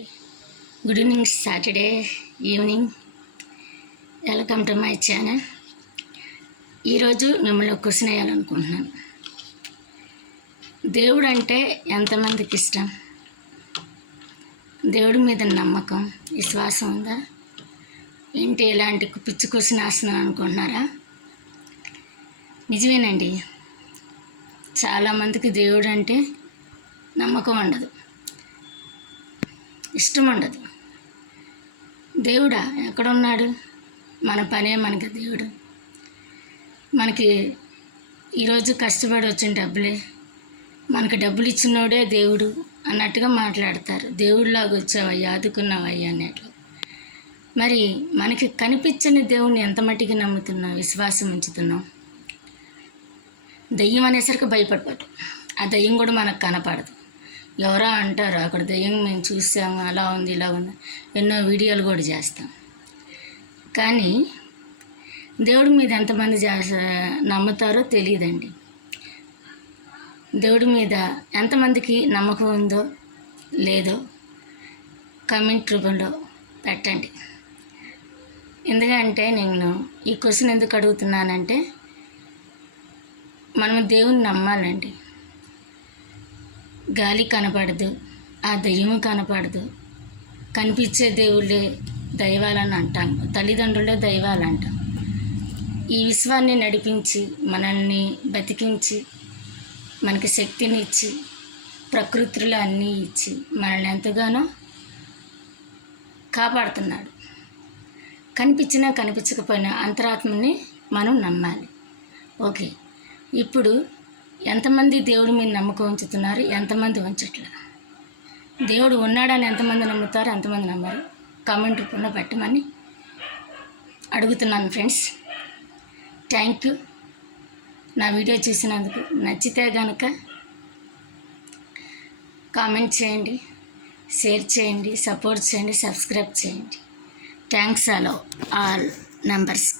Good evening, Saturday evening. Welcome to my channel. ఈరోజు మిమ్మల్ని ఒక క్వశ్చన్ వేయాలనుకుంటున్నాను. దేవుడు అంటే ఎంతమందికి ఇష్టం? దేవుడి మీద నమ్మకం, విశ్వాసం ఉందా? ఏంటి ఇలాంటి పిచ్చి క్వశ్చన్ వేస్తున్నాను అనుకుంటున్నారా? నిజమేనండి, చాలామందికి దేవుడు అంటే నమ్మకం ఉండదు, ఇష్టం ఉండదు. దేవుడా ఎక్కడున్నాడు? మన పనే మనకి దేవుడు. మనకి ఈరోజు కష్టపడి వచ్చిన డబ్బులే, మనకి డబ్బులు ఇచ్చినోడే దేవుడు అన్నట్టుగా మాట్లాడతారు. దేవుడిలాగా వచ్చావయ్యా, ఆదుకున్నావయ్యా అన్నట్లు. మరి మనకి కనిపించని దేవుణ్ణి ఎంత మట్టికి నమ్ముతున్నాం, విశ్వాసం ఉంచుతున్నాం? దయ్యం అనేసరికి భయపడిపోతాం. ఆ దయ్యం కూడా మనకు కనపడదు. ఎవరో అంటారు అక్కడ దయ్యం మేము చూసాము, అలా ఉంది ఇలా ఉంది, ఎన్నో వీడియోలు కూడా చేస్తాం. కానీ దేవుడి మీద ఎంతమంది నమ్ముతారో తెలియదండి. దేవుడి మీద ఎంతమందికి నమ్మకం ఉందో లేదో కామెంట్ రూపంలో పెట్టండి. ఎందుకంటే నేను ఈ క్వశ్చన్ ఎందుకు అడుగుతున్నానంటే, మనం దేవుని నమ్మాలండి. గాలి కనపడదు, ఆ దయ్యము కనపడదు, కనిపించే దేవుళ్ళే దైవాలని అంటాం, తల్లిదండ్రులే దైవాలు అంటాం. ఈ విశ్వాన్ని నడిపించి మనల్ని బతికించి మనకి శక్తిని ఇచ్చి ప్రకృతిలో అన్నీ ఇచ్చి మనల్ని ఎంతగానో కాపాడుతున్నాడు. కనిపించినా కనిపించకపోయినా అంతరాత్మని మనం నమ్మాలి. ఓకే, ఇప్పుడు ఎంతమంది దేవుడి మీద నమ్మకం ఉంచుతున్నారు, ఎంతమంది ఉంచట్లా? దేవుడు ఉన్నాడని ఎంతమంది నమ్ముతారు, ఎంతమంది నమ్మరు? కామెంట్ రూపంలో పెట్టమని అడుగుతున్నాను ఫ్రెండ్స్. థ్యాంక్ యూ నా వీడియో చూసినందుకు. నచ్చితే కనుక కామెంట్ చేయండి, షేర్ చేయండి, సపోర్ట్ చేయండి, సబ్స్క్రైబ్ చేయండి. Thanks all members.